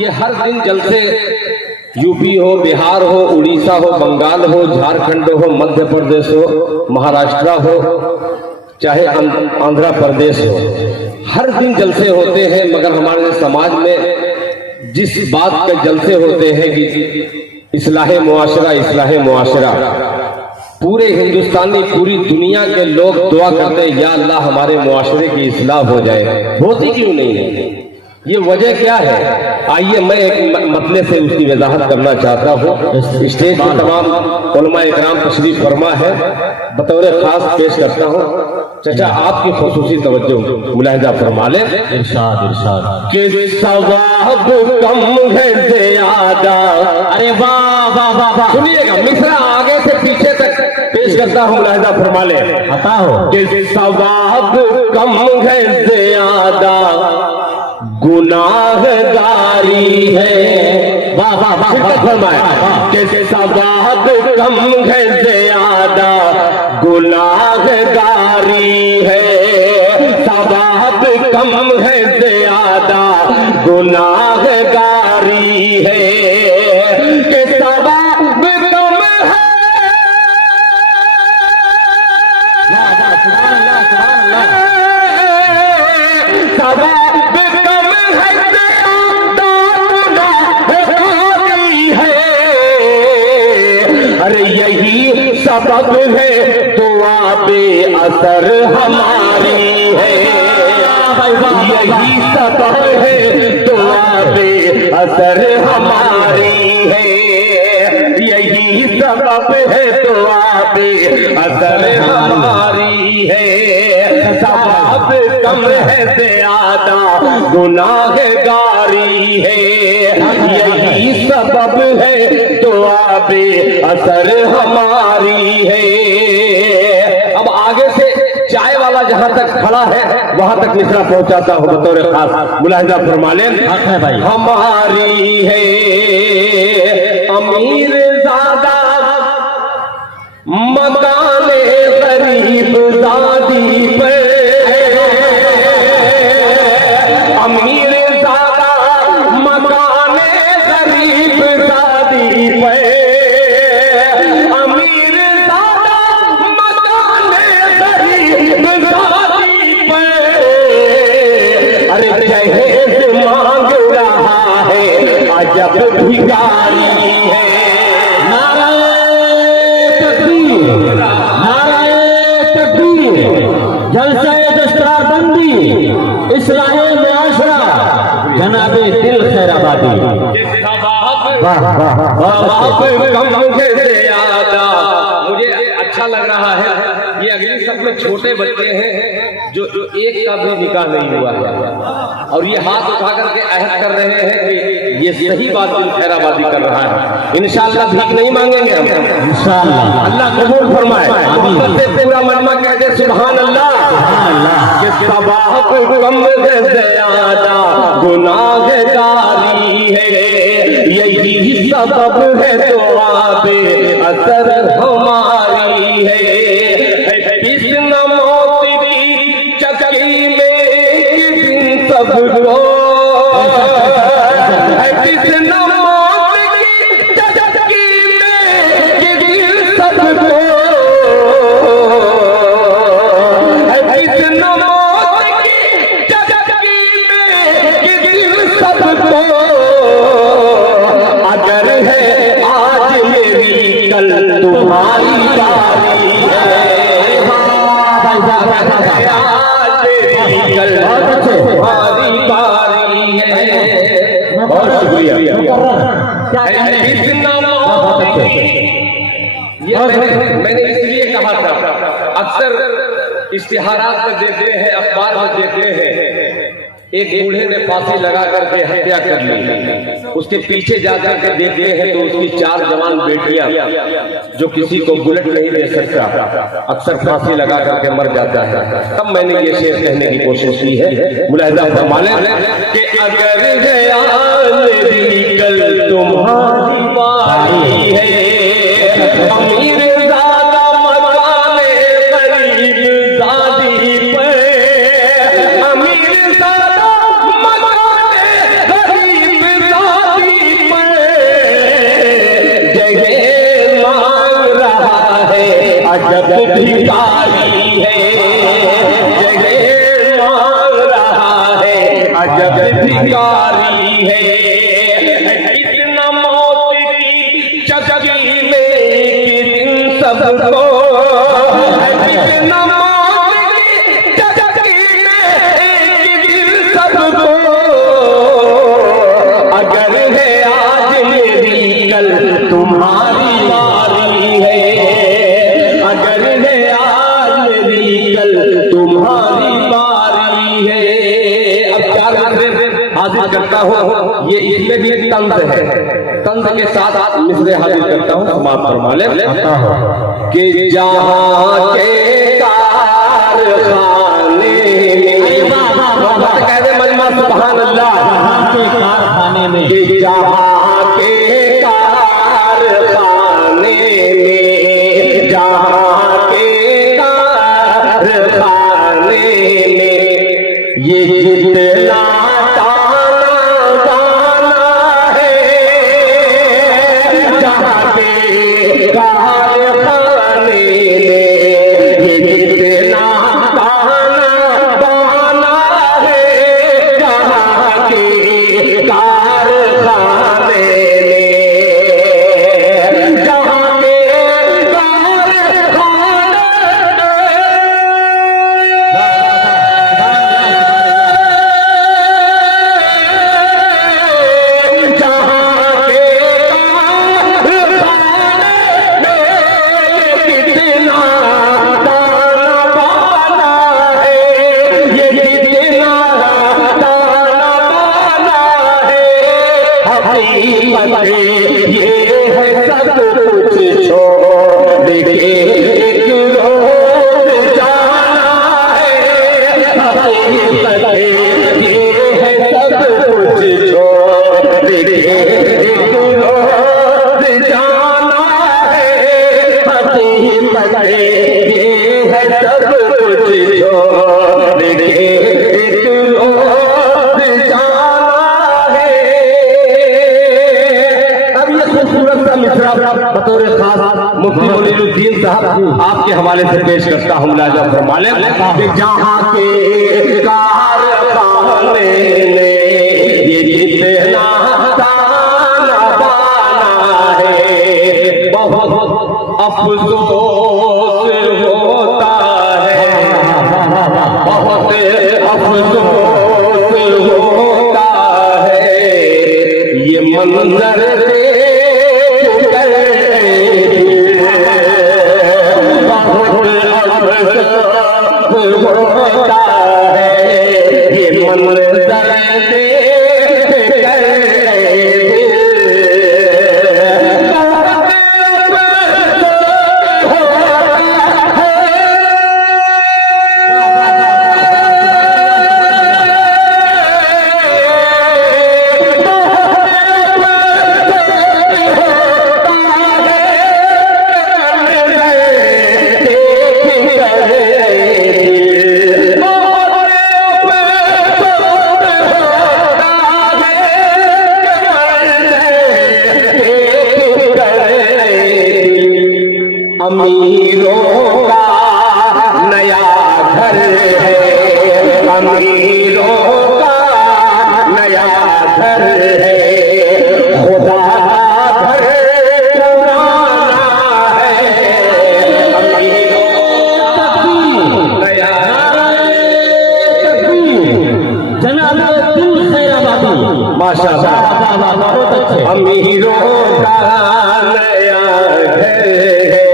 ये हर दिन जलसे यूपी हो, बिहार हो, उड़ीसा हो, बंगाल हो, झारखंड हो, मध्य प्रदेश हो, महाराष्ट्र हो, चाहे आंध्र प्रदेश हो, हर दिन जलसे होते हैं। मगर हमारे समाज में जिस बात के जलसे होते हैं कि इस्लाहे मुआशरा, इस्लाहे मुआशरा, पूरे हिंदुस्तान में पूरी दुनिया के लोग दुआ करते हैं या अल्लाह हमारे मुआशरे की इस्लाह हो जाए, होती क्यों नहीं है? ये वजह क्या है? आइए मैं एक मतले से उसकी वजाहत करना चाहता हूँ। स्टेज पर तमाम उलमा इकराम तशरीफ फरमा है, बतौर खास पेश करता हूँ। चाचा आपकी खुसूसी तवज्जो मुलाहिजा फरमा ले। इरशाद इरशाद कि सवाब कम है ज़्यादा। अरे वाह वाह वाह वाह, सुनिएगा मिसरा आगे से पीछे तक पेश करता हूँ, मुलाहिजा फरमा ले। आता हो कि सवाब कम है ज़्यादा, गुनाहगारी है। वाह वाह वाह, फरमाया कि सवाब कम है ज़्यादा, गुनाहगारी है। सवाब कम है ज़्यादा, गुनाहगारी है। कि सवाब कम है, सवाब अरे यही सबब है दुआ बे असर हमारी है। यही सबब है दुआ बे असर हमारी है। यही सबब है दुआ बे असर हमारी है। सवाब कम है ज़्यादा, गुनाहगारी है। यही सबब है दुआ बे असर हमारी है। अब आगे से चाय वाला जहां तक खड़ा है वहां तक मिसरा पहुंचाता हूं बतौर खास, मुलाहिजा फरमा लें। भाई हमारी है अमीर ज़ादा, मकाने गरीब दादी पे। अमीर ज़ादा मकाने गरीब दादी पे। अमीर ज़ादा मकाने गरीब दादी पे। अरे जहेज मांग रहा है अजब भिखारी है। इस्लाहे मुआशरा, जनाबे दिल खैराबादी। मुझे अच्छा लग रहा है, ये अगली सब में छोटे बच्चे हैं जो एक का भी निकाह नहीं हुआ है, और ये हाथ उठा करके अहद कर रहे हैं कि ये सही बात दिल खैराबादी कर रहा है। इंशाअल्लाह भीख नहीं मांगेंगे हम, इंशाअल्लाह। अल्लाह कबूल फरमाए। पूरा मजमा कहते सुभान अल्लाह। सवाब कम है ज़्यादा, गुनाहगारी है। यही सबब है दुआ बे असर हमारी है। किसन मौत की चक्की में किसन सबको, किसन मौत की चक्की में किसन सबको, किसन मौत की चक्की में किसन सबको। अगर है आज मेरी कल तुम्हारी बारी है। आज मेरी कल तुम्हारी बारी है। बहुत शुक्रिया। मैंने इसलिए कहा था, अक्सर इश्तिहारात में देते हैं, अखबार में देते हैं, एक बूढ़े ने फांसी लगा करके हत्या कर ली। उसके पीछे जाकर के देखते हैं तो उसकी 4 जवान बेटियां, जो किसी को बुलेट नहीं दे सकता, अक्सर फांसी लगा करके मर जाता है। तब मैंने ये शेर कहने की कोशिश की है, मुलाहिजा फरमा लें कि अगर मेरी कल तुम्हारी बारी है। अमीर ज़ादा मकाने गरीब दादी पे। अमीर ज़ादा मकाने गरीब दादी अजब भिखारी है, जगह मांग रहा है, अजब भिखारी है। कितना मौत की चचकी में एक दिन सबको, कितना मौत की चचकी में एक दिन सबको, अगर है आज मेरी कल तुम्हारी बारी है, अगर है आज मेरी कल तुम्हारी बारी है। अब क्या हाजिर करता हूँ, ये इसमें भी तंज है, तंज के साथ साथ मिसरे हाजिर करता हूँ, समाप्त फरमा ले कि जहाँ के कारखाने में, कह दे मजमा सुभान अल्लाह, कारखाने में, कि जहाँ के कारखाने में, जहाँ के कारखाने में ये जितना ताना बाना है, जहाँ के कारखाने में ये जितना ताना बाना है, जहाँ के कारखाने में, जहाँ के ये है सब कुछ छोड़ के एक रोज जाना है, ये है सब कुछ छोड़ के एक रोज जाना है, ये है सब कुछ छोड़ के एक रोज जाना है। बतौर खास मुफ्ती मुनीरुद्दीन साहब आपके हवाले से पेश करता हूँ, मुलाजा फरमाले कि जहाँ के कारखाने ने ये जितना ताना बाना है, बहुत अफसोस होता है, बहुत अफसोस होता है, ये मंजर होता है, ये मंजर अमीरों का नया घर है, अमीरों का नया घर है, खुदा का घर पुराना है, अमीरों का नया जनाब दिल खैराबादी, माशाअल्लाह, बहुत अच्छे, अमीरों का नया घर है,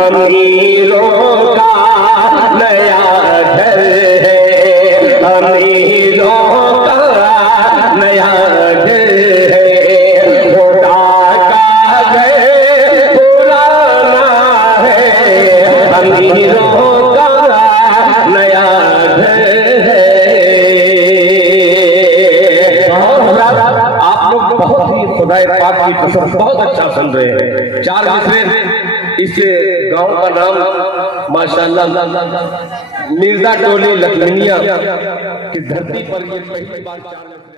अमीरों का नया घर है, अमीरों का नया घर है, खुदा का घर पुराना है, अमीरों का नया घर है। खुदाए पाक की कसम बहुत अच्छा सुन रहे हैं। 4 मिसरे इस गांव का नाम माशाल्लाह मिर्जा टोली लखमिया की धरती पर ये पहली बार 4